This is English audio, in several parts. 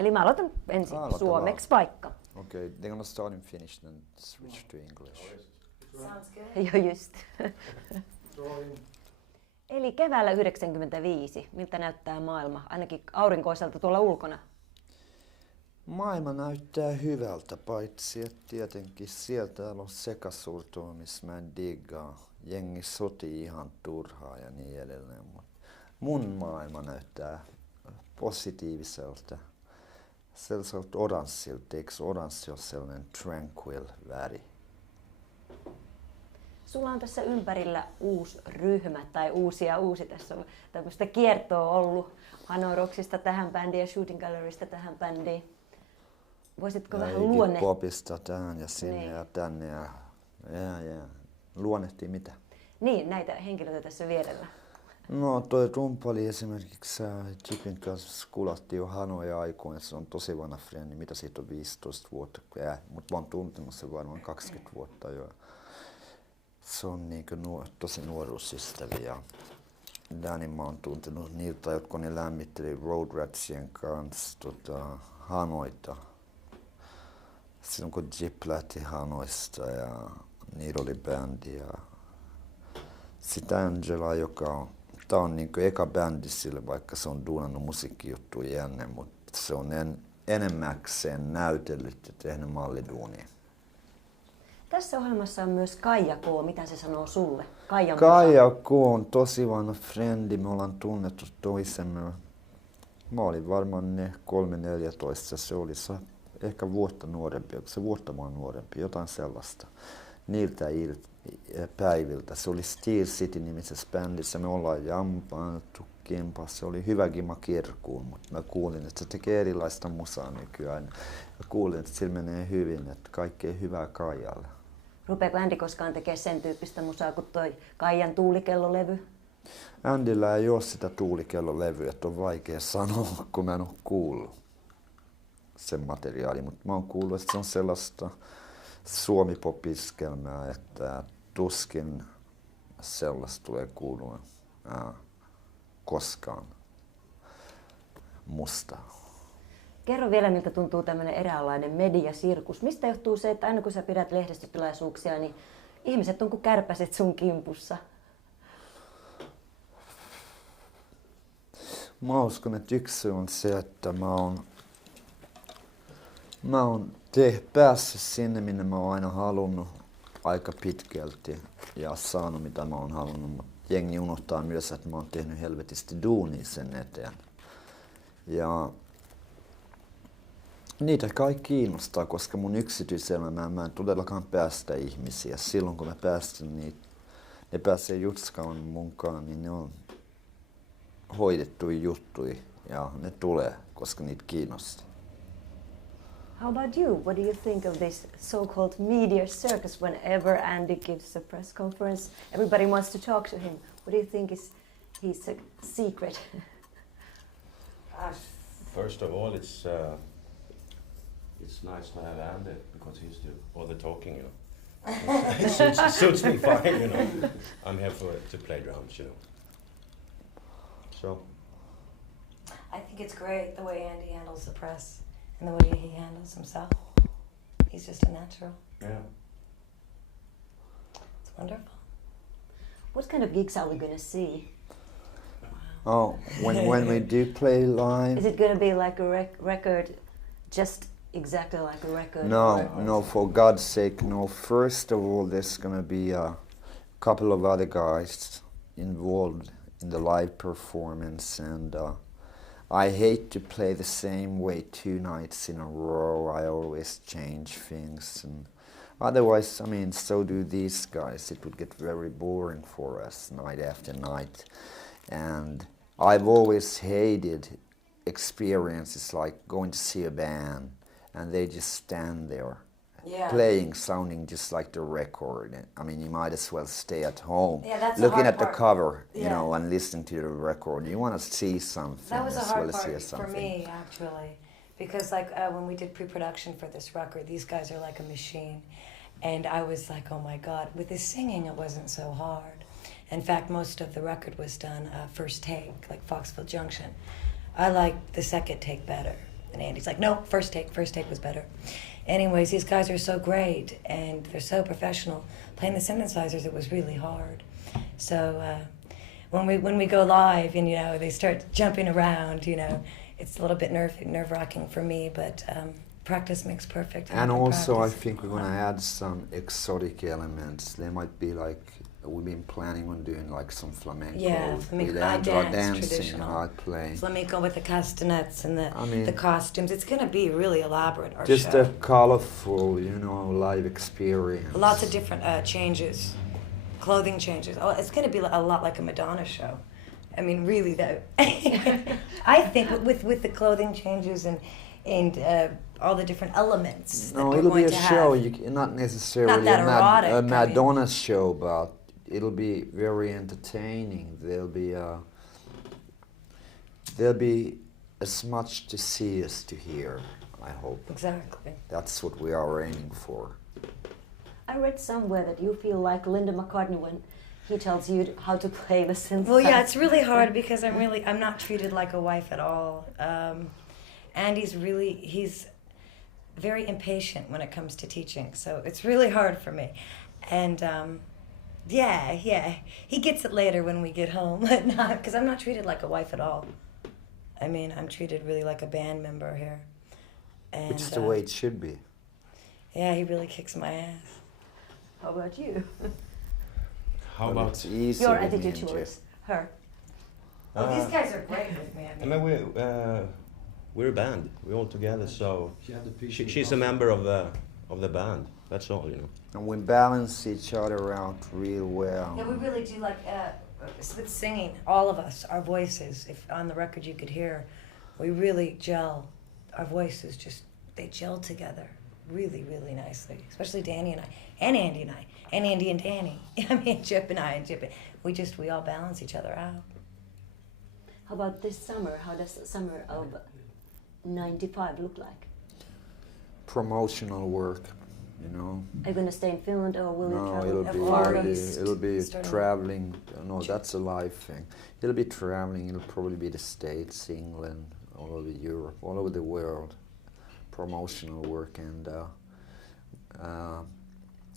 eli mä aloitan ensin suomeksi vaikka. Okay, they're gonna start in Finnish then switch to English. Sounds good. Joo, just. Eli keväällä 1995, miltä näyttää maailma, ainakin aurinkoiselta tuolla ulkona? Maailma näyttää hyvältä, paitsi että tietenkin sieltä on sekasortoa, missä mä en diggaa. Jengi sotii ihan turhaa ja niin edelleen. Mun maailma näyttää positiiviselta, sellaiselta oranssilta. Eikö oranssi ole sellainen tranquil väri? Sulla on tässä ympärillä uusi ryhmä tai uusi tässä on tämmöistä kiertoa ollut Hanoroksista tähän bändiin ja Shooting Gallerysta tähän bändiin. Voisitko ja vähän luonnehtia? Popista tähän ja sinne niin. Ja tänne ja luonnehtii mitä? Niin, näitä henkilöitä tässä vierellä. No toi rumpali esimerkiksi Chipin kanssa kuulattiin jo Hanoja aikoina, se on tosi vanha frendi, mitä siitä on 15 vuotta, mutta mä oon tuntenut sen varmaan 20 vuotta jo. Se on niinku tosi nuoruusystäviä. Ja Danin mä oon tuntenut niiltä, jotka ne lämmitteli Road Ratsien kanssa Hanoita. Silloin kun Jip lähti Hanoista ja niillä oli bändi. Ja sitten Angela, tää on niinku eka bändi sille, vaikka se on duunannut musiikkijuttuja ennen, mutta se on enemmäkseen näytellyt ja tehnyt malliduunia. Tässä ohjelmassa on myös Kaija K. Mitä se sanoo sulle? Kaija K. on tosi vanha frendi. Me ollaan tunnettu toisemme. Mä olin varmaan ne 3-14. Se oli ehkä vuotta nuorempi. Se vuotta vaan nuorempi. Jotain sellaista. Niiltä päiviltä. Se oli Steel City-nimisessä bändissä. Me ollaan jampaantu kimpas. Se oli hyvä gima kirkuun, mutta mä kuulin, että se tekee erilaista musaa nykyään. Mä kuulin, että sillä menee hyvin, että kaikkea hyvää Kaijalle. Rupeeko Andy koskaan tekemään sen tyyppistä musaa kuin toi Kaijan tuulikellolevy? Andyllä ei ole sitä tuulikellolevyä, että on vaikea sanoa, kun mä en ole kuullut sen materiaalia. Mutta mä oon kuullut, että se on sellaista suomipopiskelmää, että tuskin sellaista tulee kuulua koskaan musta. Kerro vielä, miltä tuntuu tämmöinen eräänlainen mediasirkus. Mistä johtuu se, että aina kun sä pidät lehdistötilaisuuksia, niin ihmiset on kuin kärpäset sun kimpussa? Mä uskon, että yksi on se, että mä oon päässyt sinne, minne mä oon aina halunnut aika pitkälti ja saanut mitä mä oon halunnut. Mutta jengi unohtaa myös, että mä oon tehnyt helvetisti duunia sen eteen. Ja niitä kaikki kiinnostaa, koska mun yksityiselämään mä en todellakaan päästä ihmisiä. Silloin kun mä päästän niitä, ne pääsee Jutskaan mukaan, niin ne on hoidettuja juttuja ja ne tulee, koska niitä kiinnostaa. How about you? What do you think of this so-called media circus? Whenever Andy gives a press conference, everybody wants to talk to him. What do you think he's a secret? First of all, it's nice to have Andy because he's do all the talking, you know. It suits me fine, you know. I'm here to play drums, you know. So. I think it's great the way Andy handles the press and the way he handles himself. He's just a natural. Yeah. It's wonderful. What kind of gigs are we going to see? Oh, when we do play live. Is it going to be like a record, just exactly like a record? No, for God's sake, no. First of all, there's going to be a couple of other guys involved in the live performance, and I hate to play the same way 2 nights in a row. I always change things, and otherwise, I mean, so do these guys. It would get very boring for us night after night. And I've always hated experiences like going to see a band and they just stand there playing, sounding just like the record. I mean, you might as well stay at home looking at the cover, you know, and listening to the record. You want to see something. That was a as hard well as hear part for something. me, actually, because like when we did pre-production for this record, these guys are like a machine. And I was like, oh my God, with the singing it wasn't so hard. In fact, most of the record was done first take, like Foxville Junction. I like the second take better. And Andy's like, no, first take was better. Anyways, these guys are so great, and they're so professional. Playing the synthesizers, it was really hard. So when we go live and, you know, they start jumping around, you know, it's a little bit nerve-wracking for me, but practice makes perfect. And also, I think we're going to add some exotic elements. There might be like, we've been planning on doing like some flamenco. Yeah, flamenco. With I Angela dance dancing traditional. and I play. Flamenco with the castanets and the costumes. It's going to be really elaborate, our Just show. a colorful, you know, live experience. Lots of different changes, clothing changes. Oh, it's going to be a lot like a Madonna show. I mean, really, though. I think with the clothing changes and all the different elements that No, we're it'll going be a to show. have. Not necessarily Not that erotic, a Madonna show, but it'll be very entertaining. There'll be as much to see as to hear, I hope. Exactly. That's what we are aiming for. I read somewhere that you feel like Linda McCartney when he tells you how to play the synthesizer. Well, yeah, it's really hard because I'm not treated like a wife at all. And he's very impatient when it comes to teaching, so it's really hard for me. And yeah, he gets it later when we get home, but not because I'm not treated like a wife at all. I mean, I'm treated really like a band member here. And, Which is the way it should be. Yeah, he really kicks my ass. How about you? How Well, about? it's easy Your with me attitude and towards her. Oh, these guys are great with me. I mean, we're a band. We're all together. So she's a member of the band. That's all, you know. And we balance each other out real well. Yeah, we really do, like, with singing, all of us, our voices, if on the record you could hear, we really gel. Our voices just, they gel together really, really nicely, especially Danny and I, and Andy and I, and Andy and Danny. I mean, Chip and I and Chip. We all balance each other out. How about this summer? How does the summer of '95 look like? Promotional work, you know. Are you going to stay in Finland or will you No, travel? it'll be Starting- traveling. No, that's a live thing. It'll be traveling. It'll probably be the States, England, all over Europe, all over the world. Promotional work, and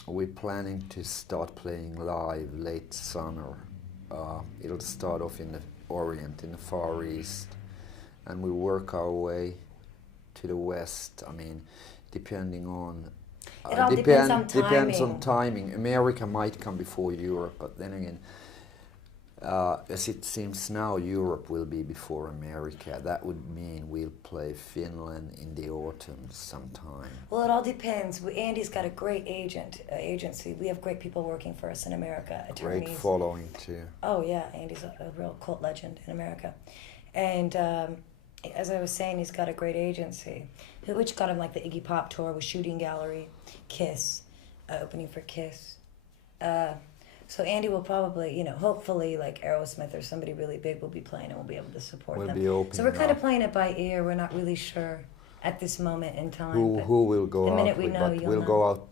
we're planning to start playing live late summer. It'll start off in the Orient, in the Far East, and we work our way to the West. I mean, depending on It all depends on depends on timing. timing. America might come before Europe, but then again, as it seems now, Europe will be before America. That would mean we'll play Finland in the autumn sometime. Well, it all depends. Andy's got a great agency. We have great people working for us in America, attorneys. Great following too. Oh yeah, Andy's a real cult legend in America, and as I was saying, he's got a great agency, which got him like the Iggy Pop tour with Shooting Gallery, Kiss, opening for Kiss. So Andy will probably, you know, hopefully like Aerosmith or somebody really big will be playing and we'll be able to support We'll them. be opening So we're kind of up. playing it by ear. We're not really sure at this moment in time. but Who will go the out minute we with, know, but you'll we'll know. go out,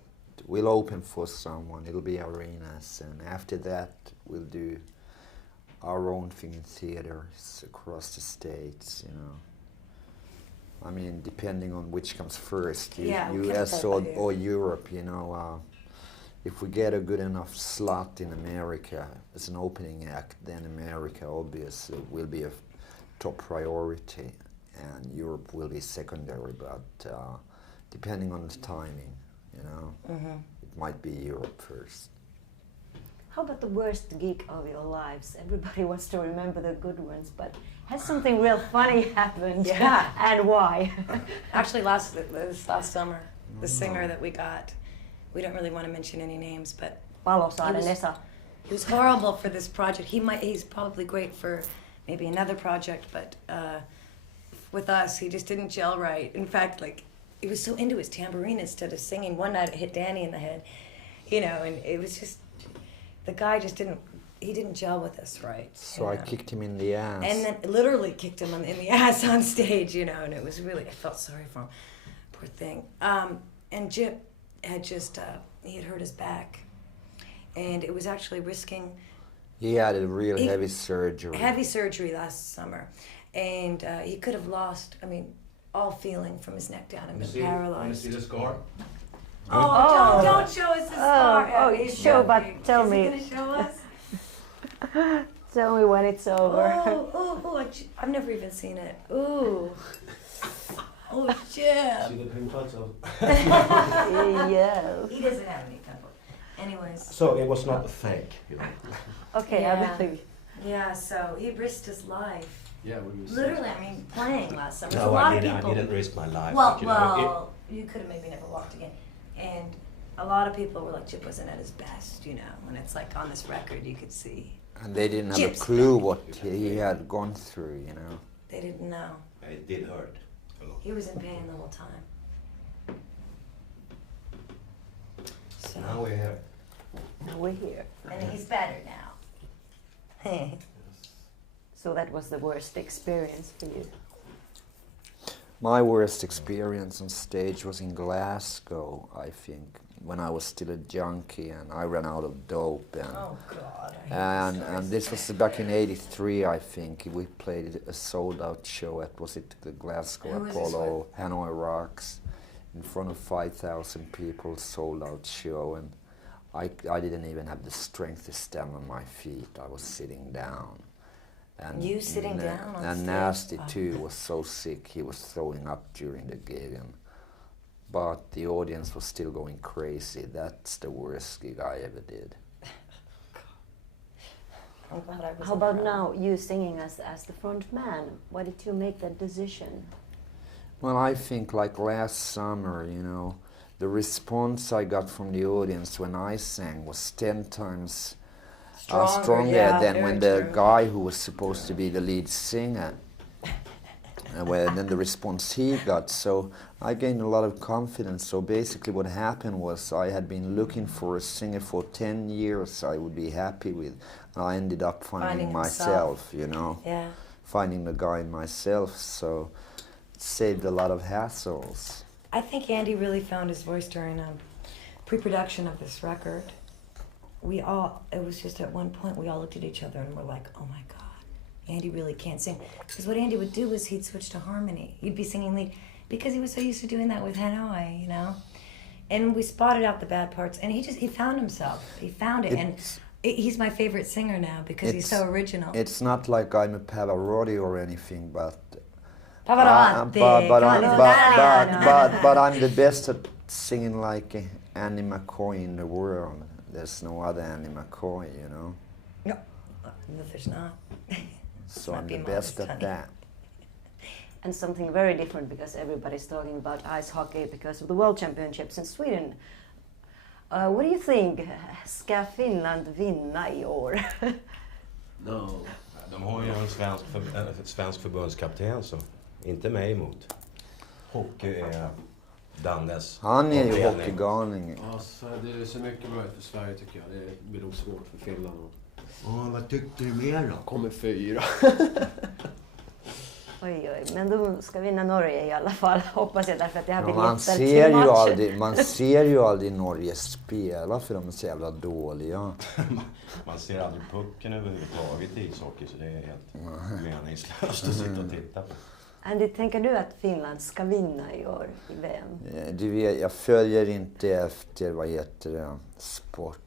we'll open for someone. It'll be arenas, and after that we'll do our own thing in theaters across the States, you know. I mean, depending on which comes first, Yeah, we can't US play by ear. or Europe, you know. If we get a good enough slot in America as an opening act, then America obviously will be a top priority, and Europe will be secondary. But depending on the timing, you know, it might be Europe first. How about the worst gig of your lives? Everybody wants to remember the good ones, but has something real funny happened? Yeah. And why? Actually, this last summer, the singer that we got, we don't really want to mention any names, but Palosaaren Esa. he was horrible for this project. He's probably great for maybe another project, but with us, he just didn't gel right. In fact, like, he was so into his tambourine instead of singing. One night it hit Danny in the head, you know, and it was just, the guy just didn't gel with us right. So you I know. kicked him in the ass. And then literally kicked him in the ass on stage, you know, and it was really, I felt sorry for him, poor thing. And Jip had just, he had hurt his back, and it was actually risking He had a real heavy surgery. heavy surgery last summer, and he could have lost, I mean, all feeling from his neck down and been Want to paralyzed. see the scar? Oh, don't show us the scar. Oh, He's show, but joking. tell Is me. he gonna show us? Tell me when it's over. I've never even seen it. Ooh. Oh, shit. See the pimples of... Yes. He doesn't have any pimples. Anyways. So it was not fake, you know. Okay, Yeah. I believe. Yeah, so he risked his life. Yeah, what do you say? Literally, I mean, playing last summer. There's No, a lot I of people. didn't risk my life. Well, but, you know, you could have maybe never walked again. And a lot of people were like, Chip wasn't at his best, you know. And it's like on this record, you could see And they didn't have Chip's a clue what he had gone through, you know. they didn't know. it did hurt a lot. He was in pain the whole time. So, Now we're here. Now we're here. and he's better now. So that was the worst experience for you. My worst experience on stage was in Glasgow, I think, when I was still a junkie and I ran out of dope. And Oh, God. I hate and this was back in '83, I think. We played a sold-out show at, was it the Glasgow Who was this Apollo, Hanoi Rocks, in front of 5,000 people, sold-out show, and I didn't even have the strength to stand on my feet. I was sitting down. And You sitting down on and stage? Nasty Wow. too was so sick he was throwing up during the gig, but the audience was still going crazy. That's the worst gig I ever did. I'm glad I was How about now, you singing as the front man? Why did you make that decision? Well, I think like last summer, you know, the response I got from the audience when I sang was 10 times stronger yeah, than very when the true. guy who was supposed to be the lead singer, than the response he got. So I gained a lot of confidence. So basically what happened was I had been looking for a singer for 10 years I would be happy with. I ended up finding myself, you know, Yeah. finding the guy myself. So it saved a lot of hassles. I think Andy really found his voice during pre-production of this record. It was just at one point we all looked at each other and were like, oh my God, Andy really can't sing. Because what Andy would do was he'd switch to harmony. He'd be singing lead because he was so used to doing that with Hanoi, you know? And we spotted out the bad parts and he found himself. He found it. And he's my favorite singer now because he's so original. It's not like I'm a Pavarotti or anything, but Pavarotti. but I'm the best at singing like Annie McCoy in the world. There's no other Annie McCoy, you know. No, there's not. So Might I'm be the modest, best at honey. that. And something very different because everybody's talking about ice hockey because of the World Championships in Sweden. What do you think? Ska Finland vinna I år? No. De har ju en svensk förbundskapten så inte mig emot. Hockey är Dannes. Han är ju avdelning. hockeygalning. Alltså, det är så mycket bra för Sverige tycker jag. Det blir nog svårt för Finland. Vad tyckte du mer då? Kommer 4. Oj, men de ska vinna Norge i alla fall, hoppas jag, därför att det har blivit Man lättare ser, till ju matchen. aldrig, man ser ju aldrig Norge spela för de är så jävla dåliga. Man ser aldrig pucken överhuvudtaget i ishockey så det är helt meningslöst att sitta och titta på. Andy, tänker du att Finland ska vinna i år i VM? Du vet, jag följer inte efter sport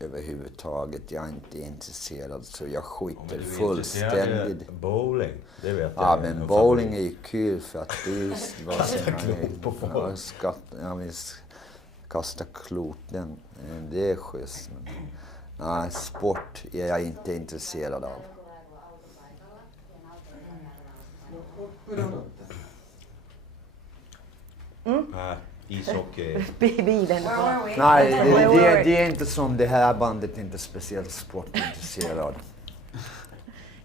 överhuvudtaget. Jag är inte intresserad så jag skiter fullständigt. Bowling, det vet jag. Ja, men bowling är ju kul för att det är just vad jag vill kasta kloten. Det är schysst. Nej, sport är jag inte intresserad av. Ishockey. Bilen. Where were we? Nej, Where det är inte som det här bandet, inte speciellt sportintresserad.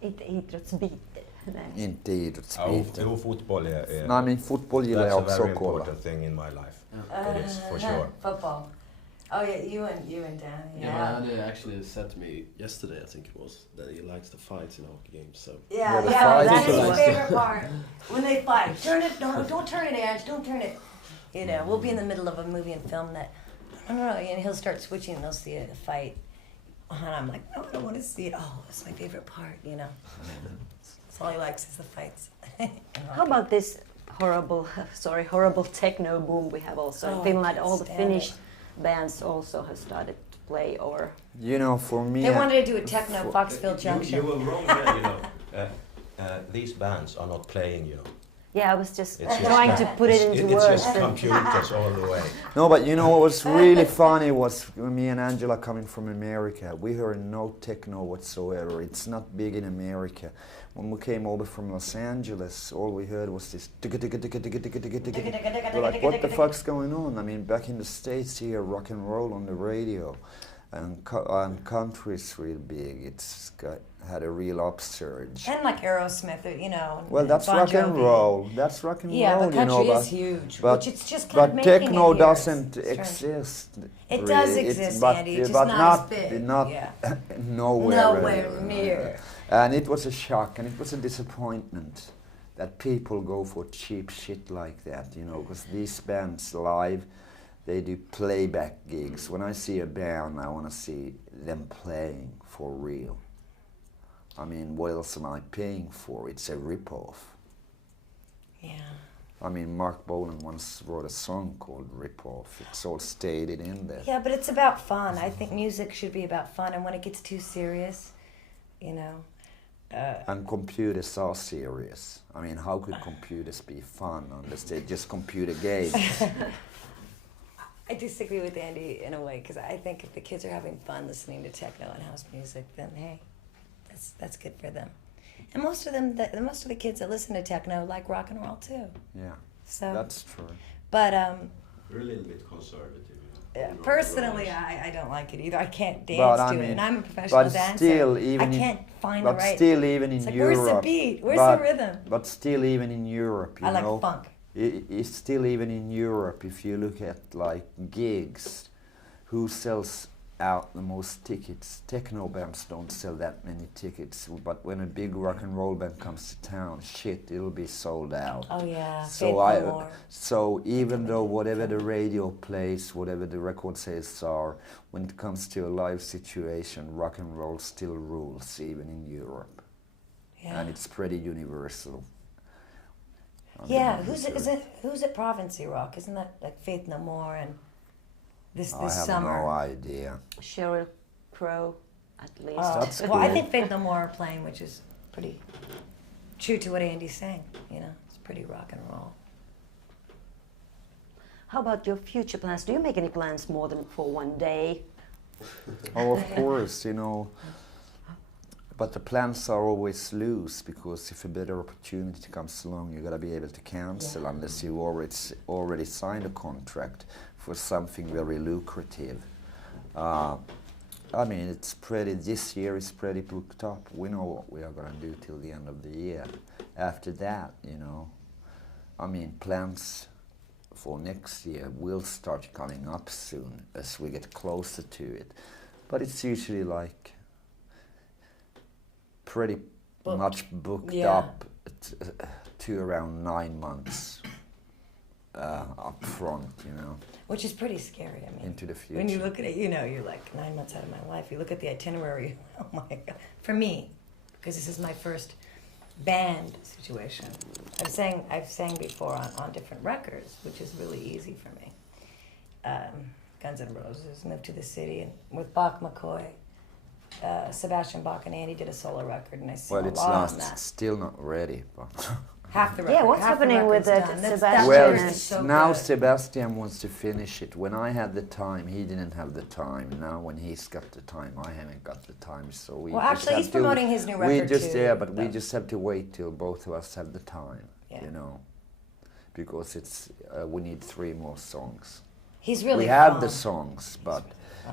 Inte idrottsbiten. Nej. Inte Ja, idrottsbiten. jo, fotboll är... Nej, men fotboll gillar jag också That's a very att kolla. important thing in my life. It is, for sure. Football. Oh yeah, you and Danny. Yeah, they actually said to me yesterday, I think it was, that he likes the fights in hockey games. So Yeah, the yeah, fights that's his are- favorite part. When they fight, turn it, no, don't turn it, Ange, don't turn it. You know, we'll be in the middle of a movie and film that, no, and he'll start switching and they'll see a fight. And I'm like, no, I don't want to see it. Oh, it's my favorite part, you know. That's all he likes is the fights. How about this horrible techno boom we have also in Oh, I Finland. can't All the stand Finnish it. bands also have started to play, or You know, for me, They wanted to do a techno Foxville You Junction. were wrong there, you know. These bands are not playing, you know. yeah, I was just It's trying just, to put it into it's words. just computers all the way. no, but you know what was really funny was me and Angela coming from America. We heard no techno whatsoever. It's not big in America. When we came over from Los Angeles, all we heard was this. We're like, what the fuck's going on? I mean, back in the States, you hear rock and roll on the radio, and country's real big. Had a real upsurge. And like Aerosmith, you know. and Well, that's Bon rock and Jovi. roll. That's rock and Yeah, roll, but you know. country is huge, but, which it's just kind but of making techno it here. doesn't It's strange. exist. It does really. exist, but, Andy. It's just but not as big. Not Yeah. nowhere. Near. And it was a shock, and it was a disappointment that people go for cheap shit like that, you know, because these bands live, they do playback gigs. When I see a band, I want to see them playing for real. I mean, what else am I paying for? It's a rip-off. Yeah. I mean, Mark Bolan once wrote a song called Rip-Off. It's all stated in there. Yeah, but it's about fun. I think music should be about fun, and when it gets too serious, you know. And computers are serious. I mean, how could computers be fun unless they're just computer games? I disagree with Andy in a way, because I think if the kids are having fun listening to techno and house music, then hey, that's good for them. And most of the kids that listen to techno like rock and roll too. Yeah, So, that's true. but We're a little bit conservative. personally, I don't like it either. I can't dance But I to mean, it, and I'm a professional but dancer. still, I even in- can't find the But right. still, even in It's like, Europe. where's the beat? Where's but, the rhythm? But still, even in Europe, you I like know, funk. It's still even in Europe. If you look at like gigs, who sells out the most tickets? Techno bands don't sell that many tickets, but when a big rock and roll band comes to town, shit, it'll be sold out. Oh yeah. So even though whatever the radio plays, whatever the record sales are, when it comes to a live situation, rock and roll still rules, even in Europe, Yeah. and it's pretty universal. I Yeah, mean, who's at Provincy Rock? Isn't that like Faith No More and this I have summer? no idea. Sheryl Crow, at least. That's well, I cool. think Faith No More are playing, which is pretty true to what Andy's saying. You know, it's pretty rock and roll. How about your future plans? Do you make any plans more than for one day? Oh, of course, you know. But the plans are always loose, because if a better opportunity comes along, you gotta be able to cancel unless you already signed a contract for something very lucrative. I mean, this year is pretty booked up. We know what we are gonna do till the end of the year. After that, you know, I mean, plans for next year will start coming up soon as we get closer to it. But it's usually like pretty much booked up to around 9 months up front, you know. Which is pretty scary. I mean, Into the future. when you look at it, you know, you're like 9 months out of my life. You look at the itinerary. Oh my God! For me, because this is my first band situation. I've sang before on different records, which is really easy for me. Guns N' Roses, Moved to the City, and with Bach McCoy, Sebastian Bach and Andy did a solo record, and I sang Well, a it's lot on that. still not ready, but Half the record. Yeah, what's half the happening with record's that, done. That's- Sebastian? well, record is so now good. Sebastian wants to finish it. When I had the time, he didn't have the time. Now, when he's got the time, I haven't got the time. So we. Well, just actually, have he's to- promoting his new We record just too, but we though. just have to wait till both of us have the time. Yeah. You know, because it's we need 3 more songs. He's really we have fun. the songs, but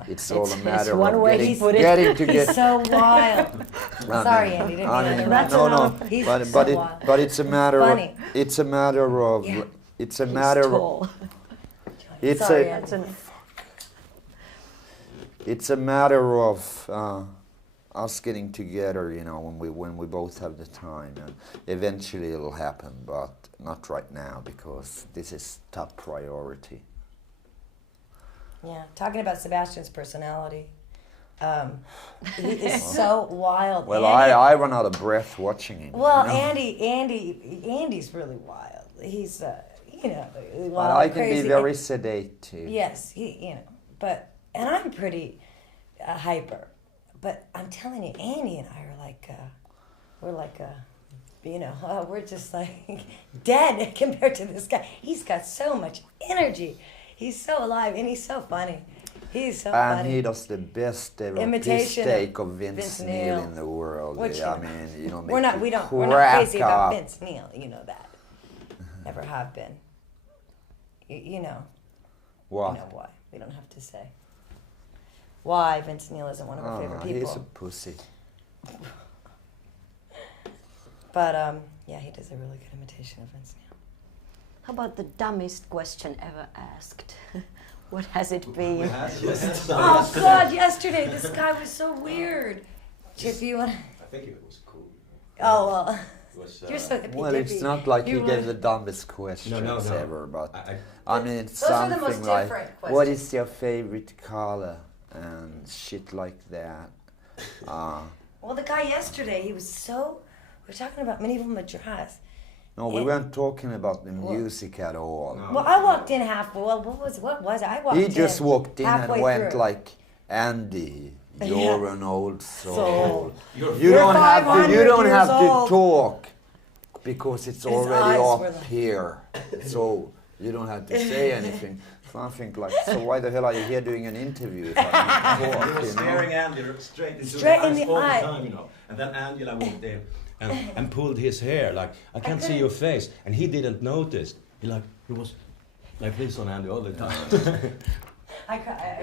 it's all a matter one of way getting, to put it. getting to He's get. so wild. I Sorry, mean, Andy. Didn't I mean to mean, interrupt. no, He's but so but wild. but it's a matter Funny. of it's a matter of Yeah. it's a He's matter of tall. it's Sorry, a Andy. it's a matter of us getting together, you know, when we both have the time, and eventually it'll happen, but not right now because this is top priority. Yeah, talking about Sebastian's personality. He is so wild. Well, Andy, I run out of breath watching him. Well, you know? Andy's really wild. he's you know, But wild, I can crazy. be very sedate too. Yes, and I'm pretty hyper. But I'm telling you, Andy and I are like, we're just like dead compared to this guy. He's got so much energy. He's so alive and he's so funny. He's so And funny. he does the best ever Imitation mistake of of Vince Vince Neil Neil. in the world. Which, I you know, mean, you know, we're not crazy about Vince Neil. You know that. Never have been. You know. What? You know why. We don't have to say. Why Vince Neil isn't one of our favorite people. He's a pussy. But yeah, he does a really good imitation of Vince Neil. How about the dumbest question ever asked? What has it been? Oh God! Yesterday, this guy was so weird. Chip, you want? I think it was cool. Oh well. It was, You're so Well, it's not like he You gave were- the dumbest questions No. ever, but I I mean, it's Those are the most something like, different what questions. is your favorite color and shit like that. Well, the guy yesterday, he was so. We were talking about medieval Madras. No, we And- weren't talking about the music at all. No. Well, I walked in half. Well, what was it? I walked in. He just walked in and halfway went through. like, Andy, you're an old soul. Soul. You You're don't have to. 500 You don't years have to old. talk because it's His already eyes up were like- here. So you don't have to say anything. Something like, so why the hell are you here doing an interview if I He don't talk, was you know? staring Andy straight into Straight the in eyes the all eye. the time, you know. And then Angela walked in. and pulled his hair like I can't see your face, and he didn't notice. He was like this on Andy all the time.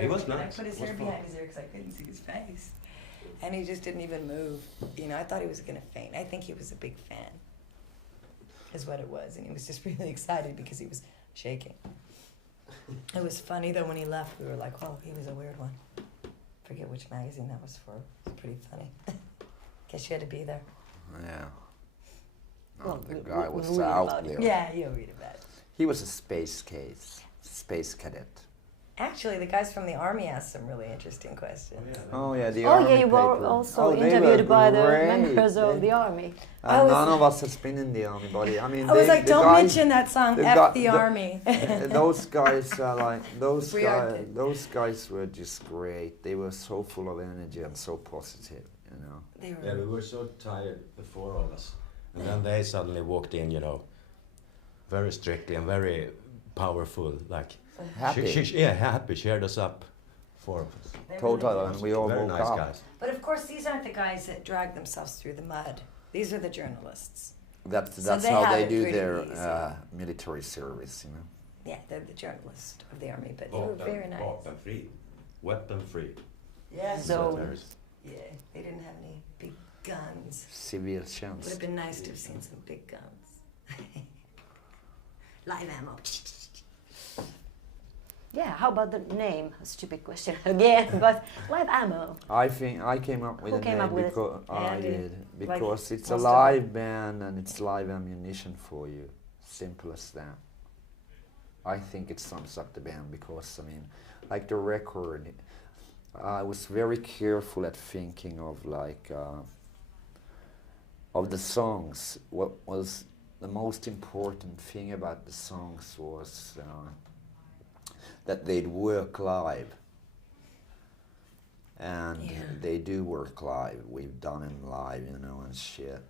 He was I nice. put his hair behind his ear because I couldn't see his face. And he just didn't even move. You know, I thought he was going to faint. I think he was a big fan, is what it was. And he was just really excited because he was shaking. It was funny, though, when he left, we were like, oh, he was a weird one. Forget which magazine that was for. It was pretty funny. Guess you had to be there. Yeah. No, Well, the we- guy we was read out about it. there. Yeah, you'll read about it. He was a space cadet. Actually, the guys from the Army asked some really interesting questions. Oh yeah, the Oh army yeah, you were paper. also Oh, they were interviewed by the great. members of They- the army. I was- None of us has been in the army, buddy. I mean, I was they- like, the don't guys- mention that song, the F guy- the Army. Those guys are like We are- those guys were just great. They were so full of energy and so positive, you know. They were, Yeah, we were so tired, the four of us, and then they suddenly walked in, you know, very strictly and very powerful, like Happy. happy, cheered us up, four of us. they Total, really and we all Very woke nice up. guys. But of course, these aren't the guys that drag themselves through the mud. These are the journalists. That's So they how have they it do pretty their easy. military service, you know. Yeah, they're the journalists of the army, but they were very nice. Vapen free, weapon free. Yeah, So- yeah, they didn't have any big guns. Civil Would chance. have been nice to have seen some big guns. Live ammo. Yeah, how about the name? A stupid question again, but live ammo. I think I came up with Who a came name up with it? because I Andy. did Like, because it's a most of live band and it's live ammunition for you. Simple as that. I think it sums up the band because I mean, like the record, I was very careful at thinking of like of the songs. What was the most important thing about the songs was that they'd work live. And Yeah. they do work live. We've done them live, you know, and shit.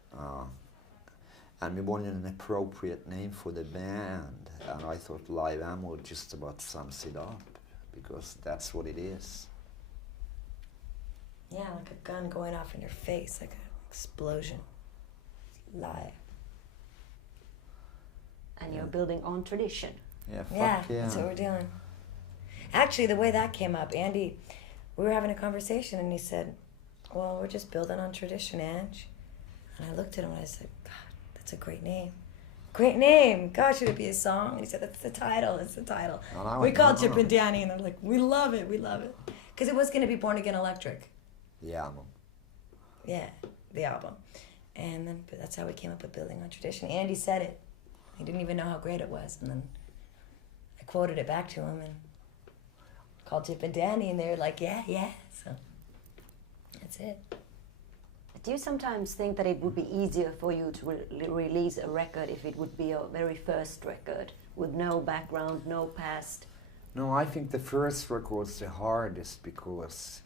And we wanted an appropriate name for the band. And I thought Live Ammo just about sums it up, because that's what it is. Yeah, like a gun going off in your face, like an explosion. Live. And you're building on tradition. Yeah, fuck Yeah, yeah. that's what we're doing. Actually, the way that came up, Andy, we were having a conversation and he said, well, we're just building on tradition, Ange. And I looked at him and I said, God, that's a great name. Great name. God, should it be a song? And he said, that's the title. It's the title. And I We went, called "Oh." Chip and Danny and they're like, we love it. We love it. Because it was going to be Born Again Electric. Yeah, man. Yeah, the album. And then but that's how we came up with Building on Tradition. Andy said it. He didn't even know how great it was. And then I quoted it back to him and called Chip and Danny, and they were like, yeah. So that's it. Do you sometimes think that it would be easier for you to release a record if it would be a very first record with no background, no past? No, I think the first record's the hardest because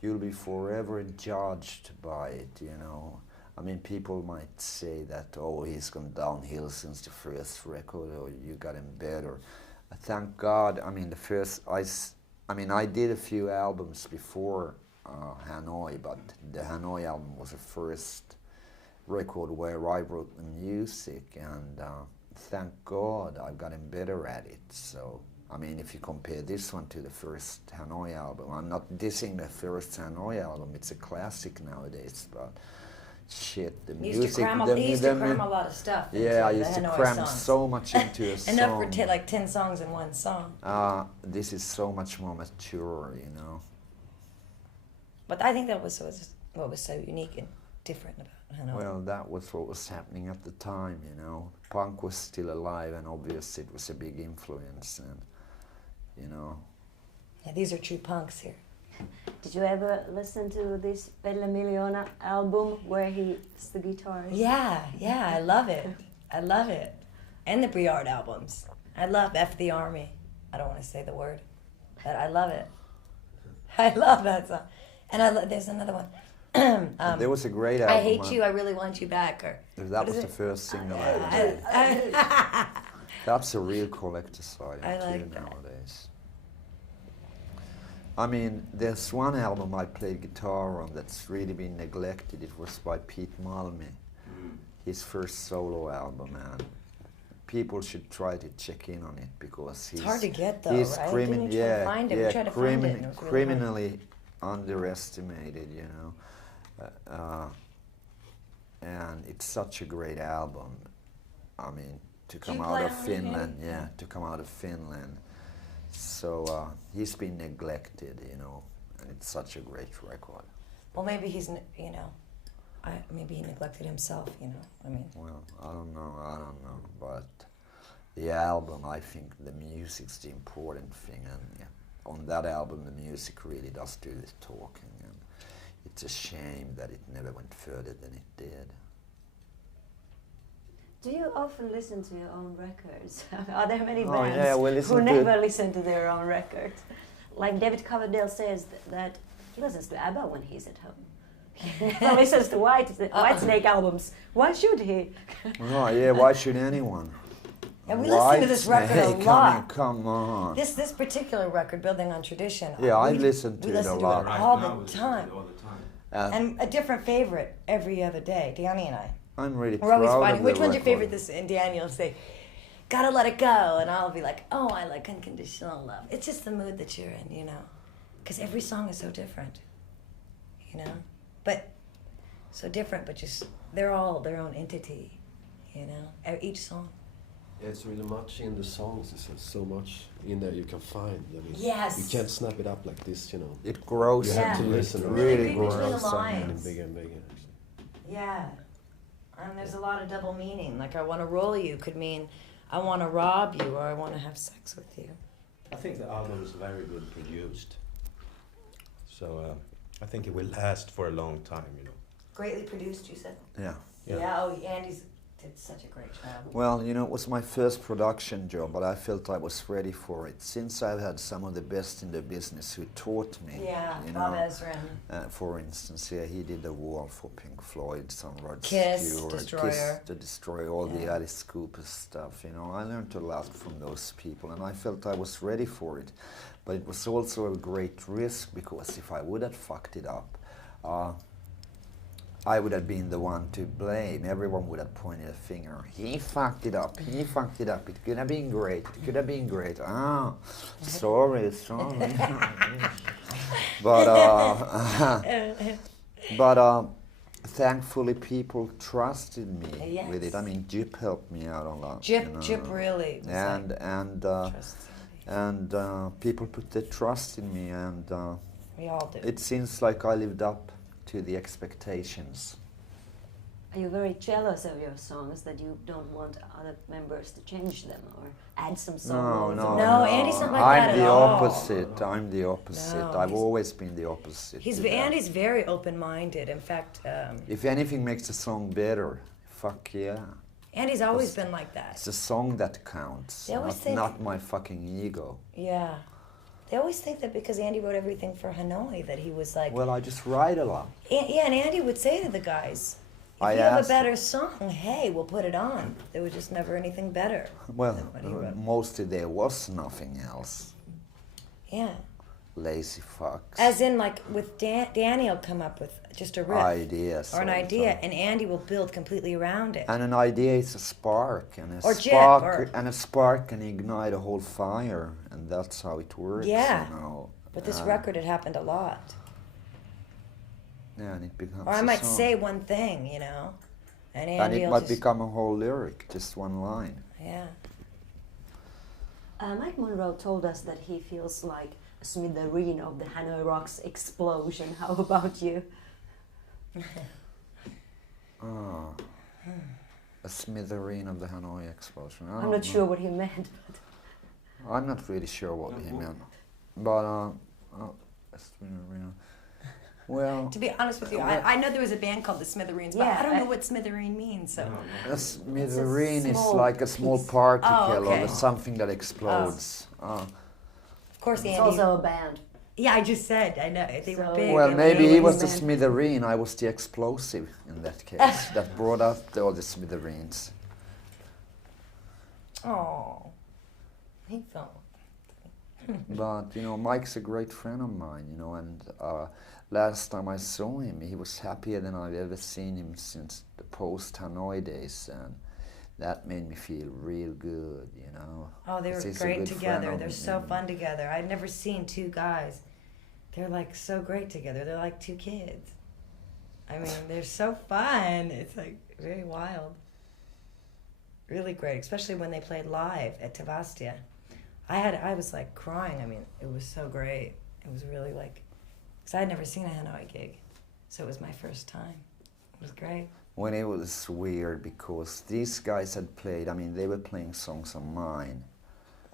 you'll be forever judged by it, you know. I mean, people might say that, oh, he's gone downhill since the first record, or you got him better. Thank God, I mean, I did a few albums before Hanoi, but the Hanoi album was the first record where I wrote the music, and thank God I've gotten better at it. So, I mean, if you compare this one to the first Hanoi album, I'm not dissing the first Hanoi album, it's a classic nowadays, but shit, the You music... used to cram a lot of stuff into yeah, I the used to Hanoi cram songs. so much into a song. Enough for like 10 songs in one song. This is so much more mature, you know. But I think that was what was so unique and different about Hanoi. Well, that was what was happening at the time, you know. Punk was still alive, and obviously it was a big influence, and, you know. Yeah, these are true punks here. Did you ever listen to this Pelle Miljoona album where he's the guitarist? Yeah, I love it. I love it. And the Briard albums. I love F the Army. I don't want to say the word, but I love it. I love that song. And there's another one. There was a great album. I Hate You, I Really Want You Back. Or that was the first single I ever did. That's a real collector's item I like too that. nowadays. I mean, there's one album I played guitar on that's really been neglected. It was by Pete Malmi, his first solo album, and people should try to check in on it because he's... It's hard to get though, he's right? Didn't you try to find it? We tried to find it and it was really criminally underestimated, you know. And it's such a great album. I mean, to come out of Finland, to come out of Finland. So he's been neglected, you know, and it's such a great record. Well, maybe he's, you know, maybe he neglected himself, you know, I mean. Well, I don't know, but the album, I think the music's the important thing, and on that album the music really does do the talking, and it's a shame that it never went further than it did. Do you often listen to your own records? Are there many Oh, bands yeah, we listen who to- never listen to their own records? Like David Coverdale says that he listens to ABBA when he's at home. He listens to Whitesnake albums. Why should he? Oh yeah, why should anyone? Yeah, we listen to this record a Whitesnake, lot. Come on. This particular record, Building on Tradition. Yeah, I we listen to it a lot. all now the we time. listen to it all the time. And a different favorite every other day, Danny and I. I'm really We're always proud fighting. of the Which one's your record. favorite? This and Danny will say, "Gotta let it go," and I'll be like, "Oh, I like Unconditional Love." It's just the mood that you're in, you know, because every song is so different, you know, but so different, but just they're all their own entity, you know, each song. Yeah, it's really much in the songs. There's so much in there you can find. I mean, Yes. you can't snap it up like this, you know. It grows. You have to listen. It Really really read between the grows on lines. me. And bigger and bigger. Yeah, and there's a lot of double meaning. Like, I want to roll you could mean I want to rob you or I want to have sex with you. I think the album is very good produced. So I think it will last for a long time, you know. Greatly produced, you said? Yeah. Yeah, oh, Andy's did such a great job. Well, you know, it was my first production job, but I felt I was ready for it. Since I've had some of the best in the business who taught me, Yeah, you Bob know, Ezrin. for instance, he did the wall for Pink Floyd, some Rod Kiss, Stewart, Destroyer. Kiss, the Destroyer, all the Yeah. Alice Cooper stuff, you know. I learned a lot from those people, and I felt I was ready for it. But it was also a great risk, because if I would have fucked it up, I would have been the one to blame. Everyone would have pointed a finger. He fucked it up. He fucked it up. It could have been great. It could have been great. Ah, sorry. But thankfully people trusted me with it. I mean, Jip helped me out a lot. Jip really was and people put their trust in me, and we all do. it seems like I lived up to the expectations. Are you very jealous of your songs that you don't want other members to change them or add some songs? No, Andy's not like that I'm at the all. opposite. I'm the opposite. No, I've always been the opposite. Andy's very open-minded. In fact, If anything makes the song better, fuck yeah. Andy's always been like that. It's the song that counts, They always think- not my fucking ego. Yeah. They always think that because Andy wrote everything for Hanoi that he was like... Well, I just write a lot. Yeah, and Andy would say to the guys, if I you have a asked- better song, hey, we'll put it on. There was just never anything better Well, than what he wrote. mostly there was nothing else. Yeah. Lazy fucks. As in, like, with Danny will come up with just a riff. Ideas. Or an all the idea, time. and Andy will build completely around it. And an idea is a spark, and Or a spark can ignite a whole fire, and that's how it works. Yeah. You know. With this record, it happened a lot. Yeah, and it becomes. Or I a might song. say one thing, you know, and And Andy it will might just... become a whole lyric, just one line. Yeah. Mike Monroe told us that he feels like a smithereen of the Hanoi Rocks explosion. How about you? Ah, a smithereen of the Hanoi explosion. I I'm don't not know. sure what he meant. But I'm not really sure what he meant, but a smithereen. Well, To be honest with you, I know there was a band called the Smithereens, but Yeah, I don't know I- what smithereen means, so... a smithereen is small like a small piece. particle okay. of something that explodes. Of course, it's Andy... also a band. Yeah, I just said, I know, they were So- big. Well, and maybe we- he was the man. smithereen. I was the explosive in that case. That brought out all the smithereens. Oh, he felt... But you know, Mike's a great friend of mine. You know, and last time I saw him, he was happier than I've ever seen him since the post Hanoi days, and that made me feel real good. You know. Oh, they were 'Cause he's a great good friend together. of They're me, so and- fun together. I'd never seen two guys. They're like so great together. They're like two kids. I mean, they're so fun. It's like very wild. Really great, especially when they played live at Tavastia. I was like crying. I mean, it was so great. It was really like, because I had never seen a Hanoi gig, so it was my first time. It was great. When it was weird because these guys had played, I mean, they were playing songs of mine,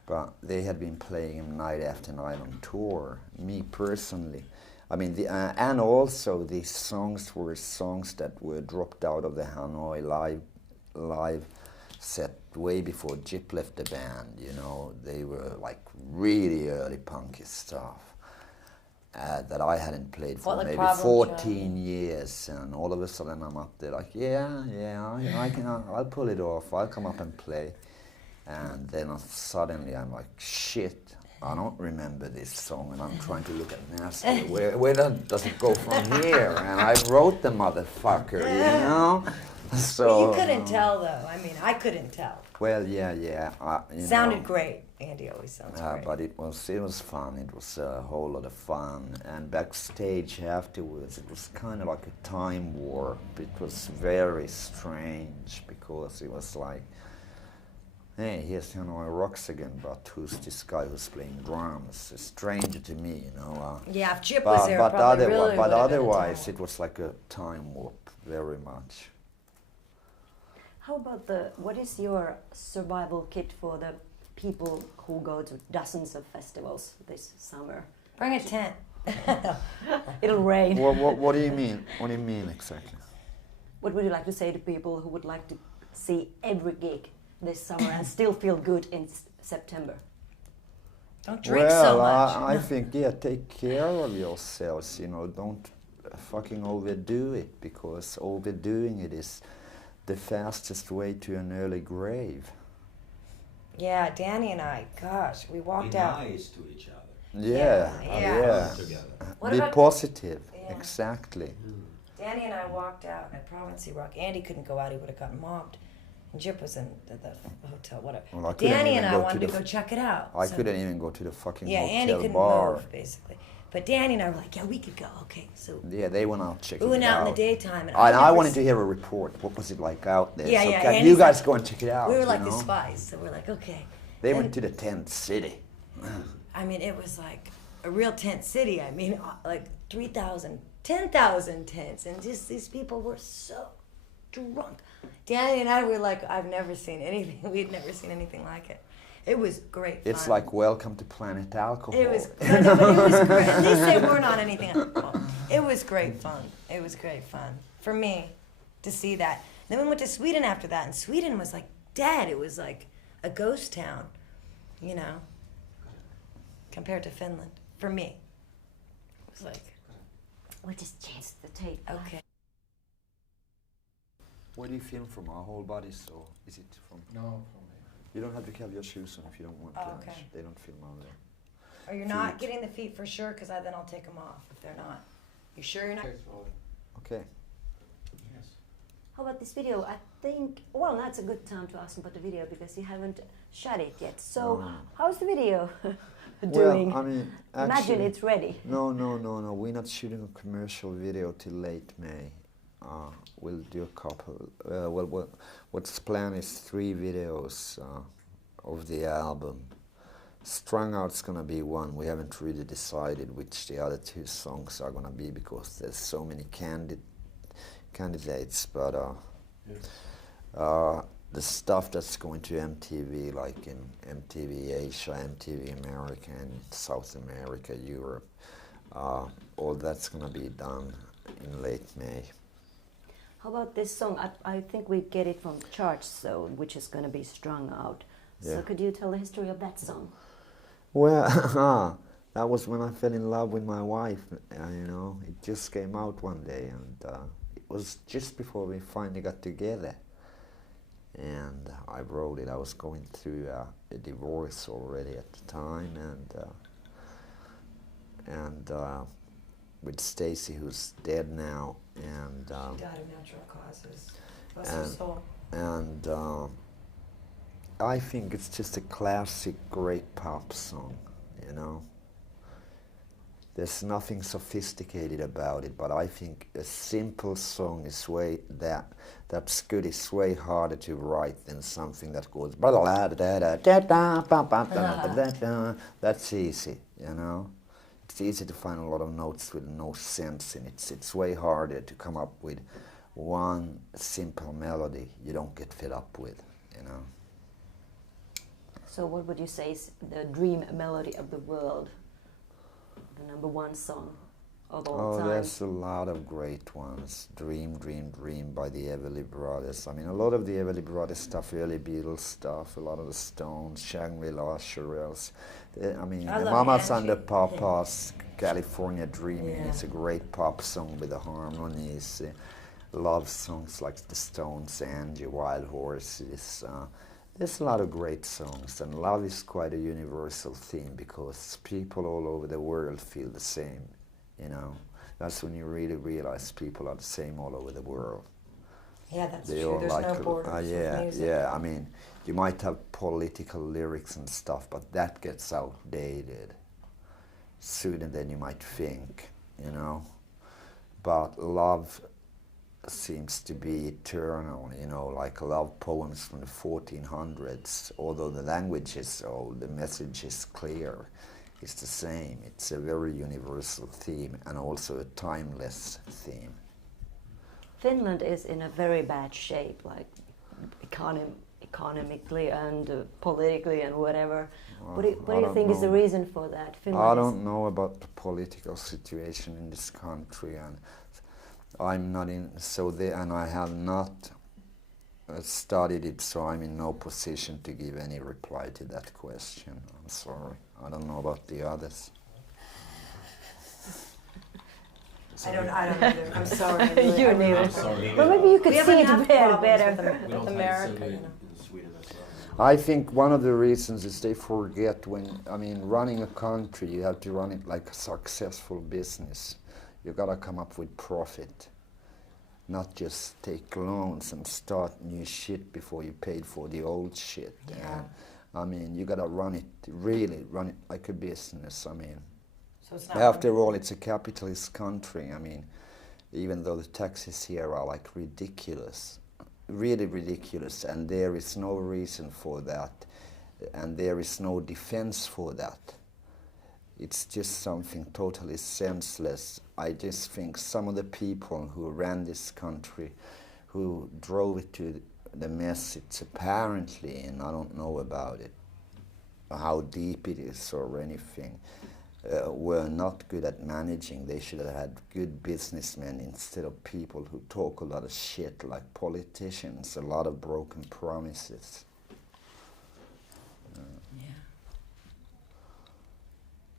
but they had been playing them night after night on tour. Me personally, I mean, and also these songs were songs that were dropped out of the Hanoi live set way before Jip left the band. You know, they were like really early punky stuff. That I hadn't played for What, like maybe Problem 14 years, and all of a sudden I'm up there like, I'll pull it off, I'll come up and play. And then suddenly I'm like, shit, I don't remember this song, and I'm trying to look at Nasty. Where does it go from here? And I wrote the motherfucker, you know? So, But you couldn't tell, though. I mean, I couldn't tell. Well, yeah. You Sounded know, great. Andy always sounds great. but it was fun. It was a whole lot of fun. And backstage afterwards, it was kind of like a time warp. It was very strange because it was like, hey, here's Hanoi Rocks again, but who's this guy who's playing drums? A stranger to me, you know. Yeah, if Jip was there, it probably really would have been a otherwise, time. it was like a time warp, very much. How about what is your survival kit for the people who go to dozens of festivals this summer? Bring a tent. It'll rain. What do you mean? What do you mean exactly? What would you like to say to people who would like to see every gig this summer and still feel good in September? Don't drink so much. I think, take care of yourselves, you know, don't fucking overdo it, because overdoing it is the fastest way to an early grave. Yeah, Danny and I, gosh, we walked Be out. nice to each other. Yeah. Together. What Be about- positive, Yeah. exactly. Danny and I walked out at Provincy Rock. Andy couldn't go out, he would have gotten mobbed. And Jip was in the hotel, whatever. Well, I couldn't Danny even and I go to wanted to the go check it out. I so- couldn't even go to the fucking Yeah, Andy hotel couldn't bar. move, basically. But Danny and I were like, yeah, we could go. Okay, so Yeah, they went out checking we went it out out. in the daytime. And I never wanted s- to hear a report. What was it like out there? Yeah, so yeah, can Andy's you guys like- go and check it out? We were you like the know? spies, so we're like, okay. They Then- went to the tent city. I mean, it was like a real tent city. I mean, like 3,000, 10,000 tents. And just these people were so drunk. Danny and I were like, I've never seen anything. We'd never seen anything like it. It was great fun. It's like Welcome to Planet Alcohol. It was, no, but it was great. At least they weren't on anything else. It was great fun. It was great fun for me to see that. Then we went to Sweden after that, and Sweden was like dead. It was like a ghost town, you know, compared to Finland. For me, it was like, We just changed the tape. okay. Where do you film from? Our whole bodies, or is it from? No, from You don't have to have your shoes on if you don't want to. okay. They don't film out there. Or you're not Feet. getting the feet for sure, because then I'll take them off if they're not. You sure you're not? Okay. Yes. How about this video? I think, well, that's a good time to ask about the video because you haven't shot it yet. So, No. how's the video doing? Well, I mean, Imagine actually, it's ready. No. We're not shooting a commercial video till late May. We'll do a couple. What's planned is 3 videos of the album. Strung Out's gonna be one. We haven't really decided which the other 2 songs are gonna be because there's so many candidates. But the stuff that's going to MTV, like in MTV Asia, MTV America, and South America, Europe, all that's gonna be done in late May. How about this song? I think we get it from Charge Zone, which is going to be Strung Out. So Yeah. could you tell the history of that song? Well, that was when I fell in love with my wife. You know, it just came out one day, and it was just before we finally got together. And I wrote it. I was going through a divorce already at the time, and with Stacy, who's dead now, and She died of natural causes. Bless her and- soul. and I think it's just a classic, great pop song. You know, there's nothing sophisticated about it, but I think a simple song is that's good. It's way harder to write than something that goes. That's easy, you know. It's easy to find a lot of notes with no sense in it. It's way harder to come up with one simple melody you don't get fed up with, you know. So what would you say is the dream melody of the world? The #1 song of all time? There's a lot of great ones. Dream, Dream, Dream by the Everly Brothers. I mean, a lot of the Everly Brothers stuff, early Beatles stuff, a lot of the Stones, Shangri-La, Shirelles. I mean, I the love Mamas and the Angie. Papas, California Dreaming Yeah. is a great pop song with the harmonies. Love songs like the Stones, Angie, Wild Horses. There's a lot of great songs, and love is quite a universal theme because people all over the world feel the same, you know. That's when you really realize people are the same all over the world. Yeah, that's They true. all There's like no borders with music. yeah. I mean, you might have political lyrics and stuff, but that gets outdated sooner than you might think, you know. But love seems to be eternal, you know, like love poems from the 1400s. Although the language is old, the message is clear. It's the same. It's a very universal theme and also a timeless theme. Finland is in a very bad shape, like economically and politically and whatever. What do you don't think is the know. reason for that? Finland I is- don't know about the political situation in this country, and I'm not in. And I have not studied it, so I'm in no position to give any reply to that question. I'm sorry. I don't know about the others. I don't either. I'm sorry. I really- You I really neither. don't. Sorry. Well, maybe you could We have see enough it better. problems We with don't America, have you it know. in Sweden as well. I think one of the reasons is they forget running a country, you have to run it like a successful business. You gotta come up with profit, not just take loans and start new shit before you paid for the old shit. Yeah. And, you gotta run it like a business. So it's not After all, it's a capitalist country. Even though the taxes here are like ridiculous, really ridiculous, and there is no reason for that, and there is no defense for that. It's just something totally senseless. I just think some of the people who ran this country who drove it to the mess it's apparently, and I don't know about it, how deep it is or anything, were not good at managing. They should have had good businessmen instead of people who talk a lot of shit like politicians, a lot of broken promises.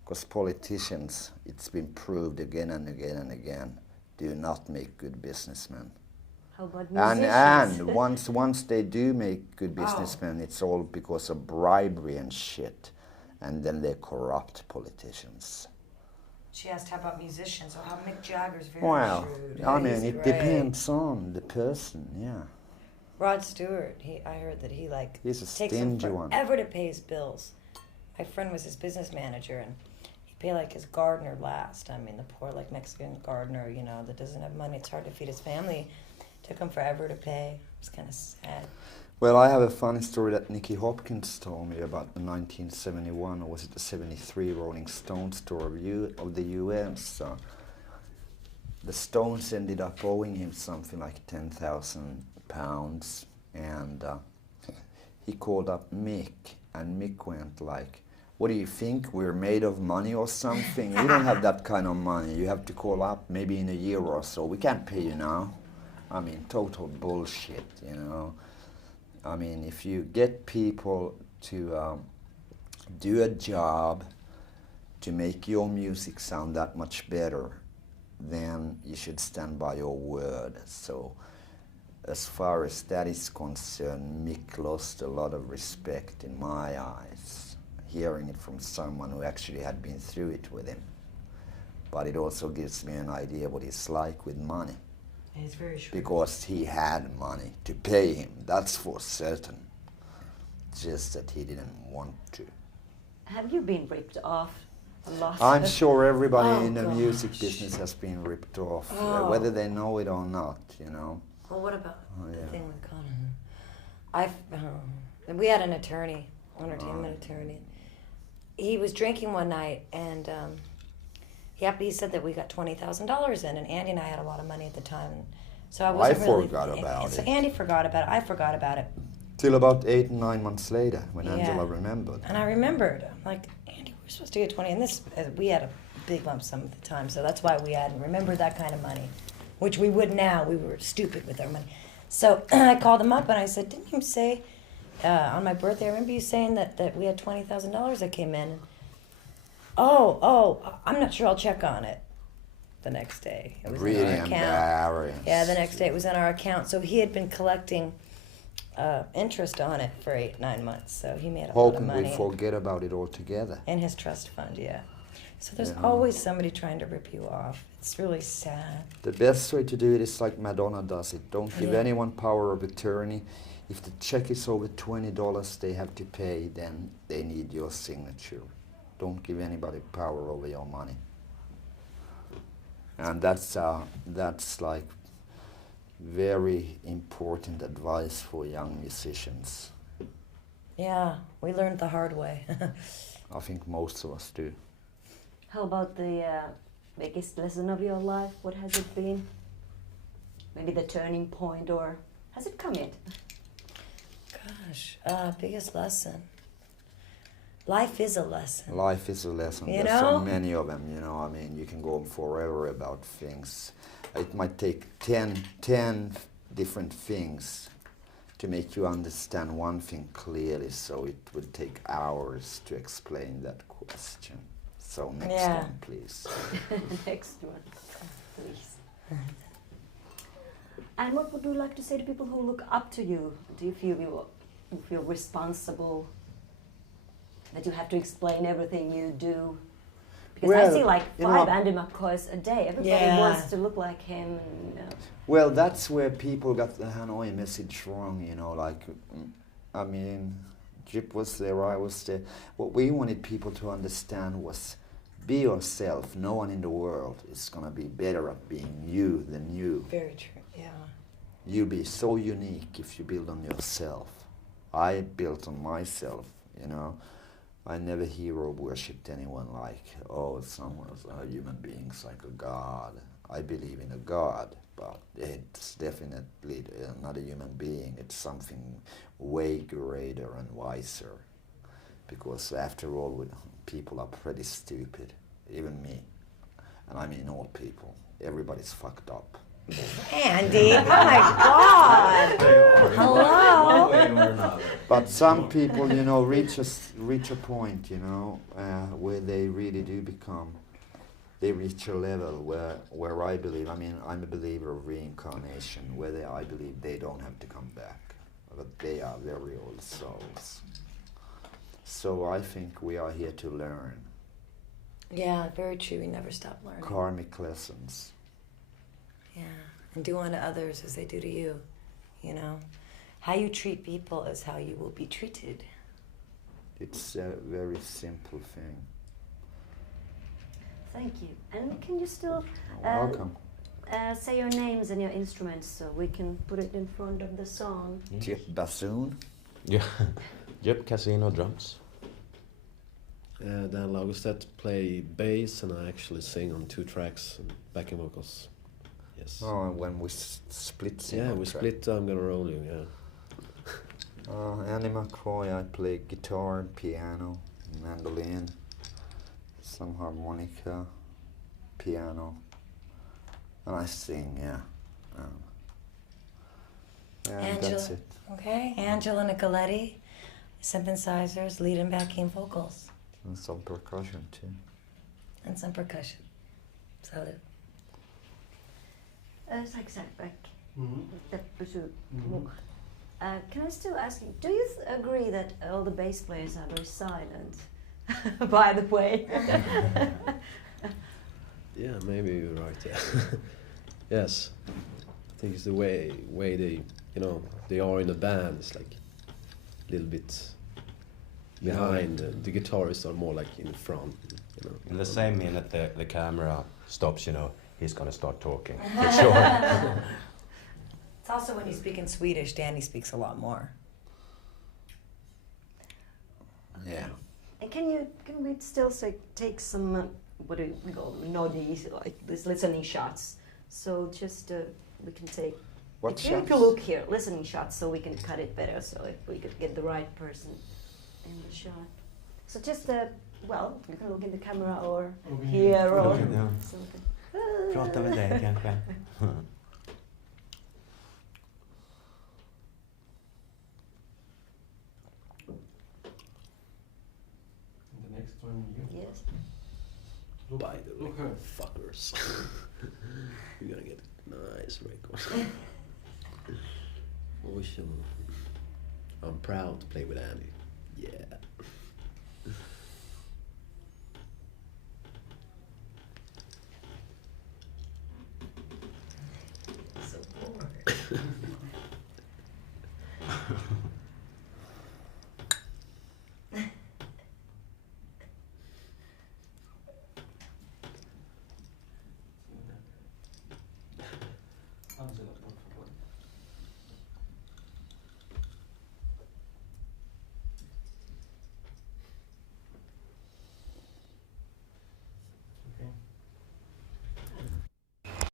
Because politicians, it's been proved again and again and again, do not make good businessmen. How about musicians? And once they do make good businessmen, it's all because of bribery and shit. And then they're corrupt politicians. She asked how about musicians, or how Mick Jagger's very Well, shrewd. I mean, He's it great. depends on the person, yeah. Rod Stewart, I heard that he He's a takes him stingy one. forever to pay his bills. My friend was his business manager, and he'd pay like his gardener last. I mean, the poor Mexican gardener, that doesn't have money. It's hard to feed his family. Took him forever to pay. It was kind of sad. Well, I have a funny story that Nicky Hopkins told me about the 1971, or was it the 73 Rolling Stones tour of the US. The Stones ended up owing him something like £10,000, and he called up Mick, and Mick went like, "What do you think? We're made of money or something? We don't have that kind of money. You have to call up maybe in a year or so. We can't pay you now." I mean, total bullshit, I mean, if you get people to do a job to make your music sound that much better, then you should stand by your word. So as far as that is concerned, Mick lost a lot of respect in my eyes, hearing it from someone who actually had been through it with him. But it also gives me an idea what it's like with money. He's very shrewd. Because he had money to pay him, that's for certain. Just that he didn't want to. Have you been ripped off a lot? I'm sure everybody in the gosh. music business has been ripped off, whether they know it or not, Well, what about the yeah. thing with Connor? We had an attorney, entertainment attorney. He was drinking one night, and he said that we got $20,000 in, and Andy and I had a lot of money at the time. So I wasn't really... forgot about So it. Andy forgot about it. I forgot about it. Till about 8 and 9 months later, when Yeah. Angela remembered. And I remembered. I'm like, Andy, we're supposed to get 20. And we had a big lump sum at the time, so that's why we hadn't remembered that kind of money, which we would now. We were stupid with our money. So I called him up and I said, "Didn't you say on my birthday, I remember you saying that we had $20,000 that came in?" Oh, I'm not sure. I'll check on it. The next day, it was Really in our account. embarrassed. Yeah, the next day it was in our account. So he had been collecting interest on it for 8-9 months. So he made a lot of Hoping money we forget about it altogether. in his trust fund. Yeah. So there's Yeah. always somebody trying to rip you off. It's really sad. The best way to do it is like Madonna does it. Don't give Yeah. anyone power of attorney. If the check is over $20 they have to pay, then they need your signature. Don't give anybody power over your money. And that's like very important advice for young musicians. Yeah, we learned the hard way. I think most of us do. How about the biggest lesson of your life? What has it been? Maybe the turning point, or has it come yet? Gosh, biggest lesson. Life is a lesson. Life is a lesson. You There's so know? many of them, I mean, you can go on forever about things. It might take 10 different things to make you understand one thing clearly, so it would take hours to explain that question. So next Yeah. one, please. Next one, please. And what would you like to say to people who look up to you? Do you feel responsible? That you have to explain everything you do? Because I Well, see like you 5 know- Andy McCoys a day. Everybody Yeah. wants to look like him. Well, that's where people got the Hanoi message wrong, I mean, Jip was there, I was there. What we wanted people to understand was, be yourself. No one in the world is going to be better at being you than you. Very true, yeah. You'll be so unique if you build on yourself. I built on myself, I never hero worshipped anyone like, someone's a human being's like a god. I believe in a God, but it's definitely not a human being. It's something way greater and wiser. Because after all, people are pretty stupid, even me. And I mean all people. Everybody's fucked up. Andy, oh my God! Hello. But some people, you know, reach a point, you know, where they really do become. They reach a level where I believe. I mean, I'm a believer of reincarnation, where I believe they don't have to come back, but they are very old souls. So I think we are here to learn. Yeah, very true. We never stop learning. Karmic lessons. Yeah, and do unto others as they do to you, you know? How you treat people is how you will be treated. It's a very simple thing. Thank you. And can you still Welcome. say your names and your instruments so we can put it in front of the song? Jeff Bassoon. Yeah. Yep, casino drums. Dan Lagerstedt play bass, and I actually sing on 2 tracks, backing vocals. Yes. Oh, and when we split sing. Yeah, we split I'm Gonna Roll You, yeah. Andy McCoy, I play guitar, piano, mandolin, some harmonica, piano, and I sing, yeah. And that's Angela, it. okay? Angela Nicoletti, synthesizers, lead and backing vocals, And some percussion too. and some percussion. Salute. Can I still ask you, do you agree that all the bass players are very silent? By the way. Yeah, maybe you're right, yeah. Yes. I think it's the way they, you know, they are in a band. It's like a little bit behind. The guitarists are more like in front, you know. In the same minute the camera stops, you know, he's gonna start talking, for sure. It's also when you speak in Swedish, Danny speaks a lot more. Yeah. And can we still take some what do we call them, noddies, like these listening shots? So just we can take. What if you shots? look here, listening shots, so we can cut it better. So if we could get the right person in the shot. So just well, you can look in the camera or here or something. Prata med dig kanske. The next one Yes. By the way, fuckers. You're gonna get a nice record. Awesome. I'm proud to play with Andy. Yeah.